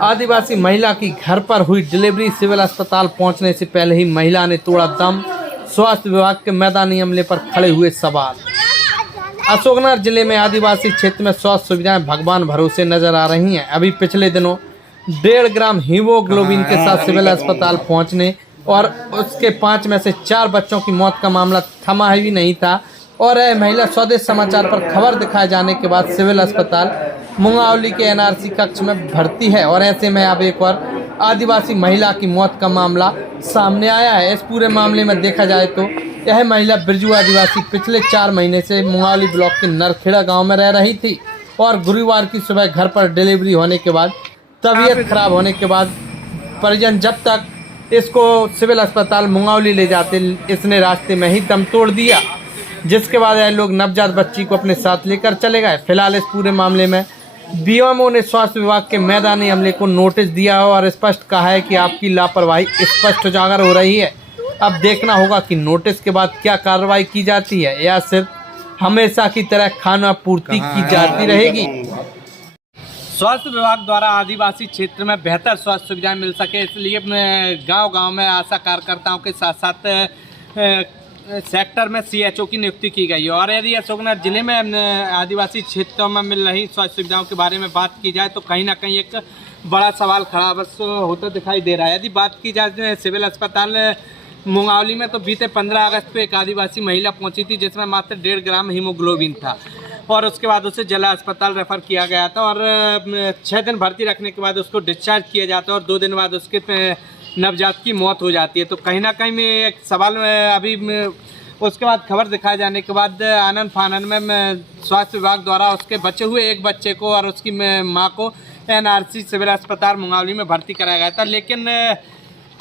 आदिवासी महिला की घर पर हुई डिलीवरी, सिविल अस्पताल पहुंचने से पहले ही महिला ने तोड़ा दम, स्वास्थ्य विभाग के मैदानी अमले पर खड़े हुए सवाल। अशोकनगर जिले में आदिवासी क्षेत्र में स्वास्थ्य सुविधाएं भगवान भरोसे नजर आ रही हैं। अभी पिछले दिनों 1.5 ग्राम हीमोग्लोबिन के साथ सिविल अस्पताल पहुंचने और उसके 5 में से 4 बच्चों की मौत का मामला थमा ही नहीं था और यह महिला स्वदेश समाचार पर खबर दिखाए जाने के बाद सिविल अस्पताल मुंगावली के एनआरसी कक्ष में भर्ती है। और ऐसे में अब एक और आदिवासी महिला की मौत का मामला सामने आया है। इस पूरे मामले में देखा जाए तो यह महिला बिरजू आदिवासी पिछले 4 महीने से मुंगावली ब्लॉक के नरखेड़ा गांव में रह रही थी और गुरुवार की सुबह घर पर डिलीवरी होने के बाद तबीयत खराब होने के बाद परिजन जब तक इसको सिविल अस्पताल मुंगावली ले जाते, इसने रास्ते में ही दम तोड़ दिया, जिसके बाद यह लोग नवजात बच्ची को अपने साथ लेकर चले गए। फिलहाल इस पूरे मामले में बीएमओ ने स्वास्थ्य विभाग के मैदानी अमले को नोटिस दिया और स्पष्ट कहा है कि आपकी लापरवाही स्पष्ट उजागर हो रही है। अब देखना होगा कि नोटिस के बाद क्या कार्रवाई की जाती है या सिर्फ हमेशा की तरह खाना पूर्ति की जाती रहेगी। स्वास्थ्य विभाग द्वारा आदिवासी क्षेत्र में बेहतर स्वास्थ्य सुविधाएं मिल सके, इसलिए गांव-गांव में आशा कार्यकर्ताओं के साथ साथ सेक्टर में सीएचओ की नियुक्ति की गई है। और यदि अशोकनगर जिले में आदिवासी क्षेत्रों में मिल रही स्वास्थ्य सुविधाओं के बारे में बात की जाए तो कहीं ना कहीं एक बड़ा सवाल खड़ा बस होता दिखाई दे रहा है। यदि बात की जाए सिविल अस्पताल मुंगावली में तो बीते 15 अगस्त को एक आदिवासी महिला पहुंची थी जिसमें मात्र 1.5 ग्राम हीमोग्लोबिन था और उसके बाद उसे जिला अस्पताल रेफर किया गया था और 6 दिन भर्ती रखने के बाद उसको डिस्चार्ज किया जाता है और 2 दिन बाद उसके नवजात की मौत हो जाती है। तो कहीं ना कहीं में एक सवाल अभी उसके बाद खबर दिखाए जाने के बाद आनंद फानन में स्वास्थ्य विभाग द्वारा उसके बचे हुए एक बच्चे को और उसकी मां को एनआरसी सिविल अस्पताल मुंगावली में भर्ती कराया गया था। लेकिन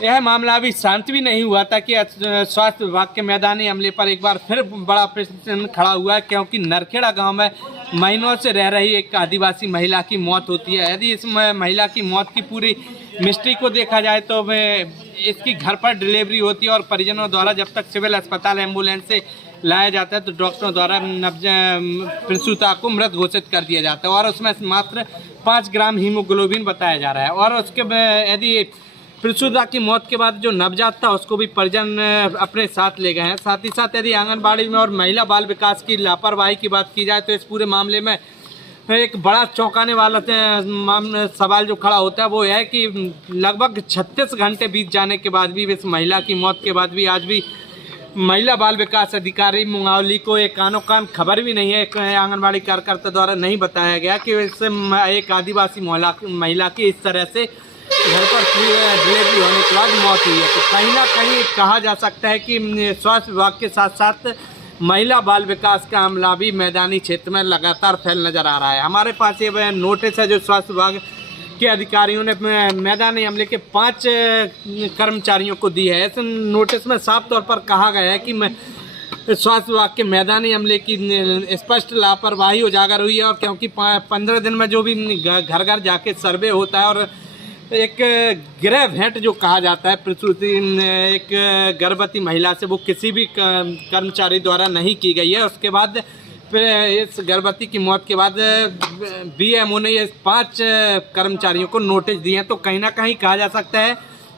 यह मामला अभी शांत भी नहीं हुआ था कि स्वास्थ्य विभाग के मैदानी अमले पर एक बार फिर बड़ा प्रश्न खड़ा हुआ है, क्योंकि नरखेड़ा गांव में महीनों से रह रही एक आदिवासी महिला की मौत होती है। यदि इस महिला की मौत की पूरी मिस्ट्री को देखा जाए तो इसकी घर पर डिलीवरी होती है और परिजनों द्वारा जब तक सिविल अस्पताल एम्बुलेंस से लाया जाता है तो डॉक्टरों द्वारा प्रसूता को मृत घोषित कर दिया जाता है और उसमें मात्र 5 ग्राम हीमोग्लोबिन बताया जा रहा है। और उसके यदि प्रसूता की मौत के बाद जो नवजात था उसको भी परिजन अपने साथ ले गए हैं। साथ ही साथ यदि आंगनबाड़ी में और महिला बाल विकास की लापरवाही की बात की जाए तो इस पूरे मामले में एक बड़ा चौंकाने वाला सवाल जो खड़ा होता है वो है कि लगभग 36 घंटे बीत जाने के बाद भी इस महिला की मौत के बाद भी आज भी महिला बाल विकास अधिकारी मुंगावली को एक कानो कान खबर भी नहीं है, एक आंगनबाड़ी कार्यकर्ता द्वारा नहीं बताया गया कि इससे एक आदिवासी महिला की इस तरह से घर पर डिलीवरी होने के बाद मौत हुई है। तो कहीं ना कहीं कहा जा सकता है कि स्वास्थ्य विभाग के साथ साथ महिला बाल विकास का अमला भी मैदानी क्षेत्र में लगातार फैल नजर आ रहा है। हमारे पास ये नोटिस है जो स्वास्थ्य विभाग के अधिकारियों ने मैदानी अमले के 5 कर्मचारियों को दी है। इस नोटिस में साफ तौर पर कहा गया है कि स्वास्थ्य विभाग के मैदानी अमले की स्पष्ट लापरवाही उजागर हुई है और क्योंकि 15 दिन में जो भी घर घर जाके सर्वे होता है और एक गृह भेंट जो कहा जाता है प्रसूति एक गर्भवती महिला से, वो किसी भी कर्मचारी द्वारा नहीं की गई है। उसके बाद इस गर्भवती की मौत के बाद बीएमओ ने ये 5 कर्मचारियों को नोटिस दिए हैं। तो कहीं ना कहीं कहा जा सकता है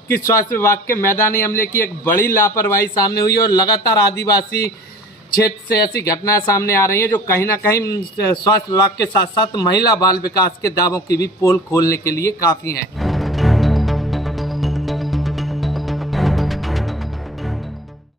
कि स्वास्थ्य विभाग के मैदानी अमले की एक बड़ी लापरवाही सामने हुई है और लगातार आदिवासी क्षेत्र से ऐसी घटनाएं सामने आ रही हैं जो कहीं ना कहीं स्वास्थ्य विभाग के साथ साथ महिला बाल विकास के दावों की भी पोल खोलने के लिए काफ़ी हैं।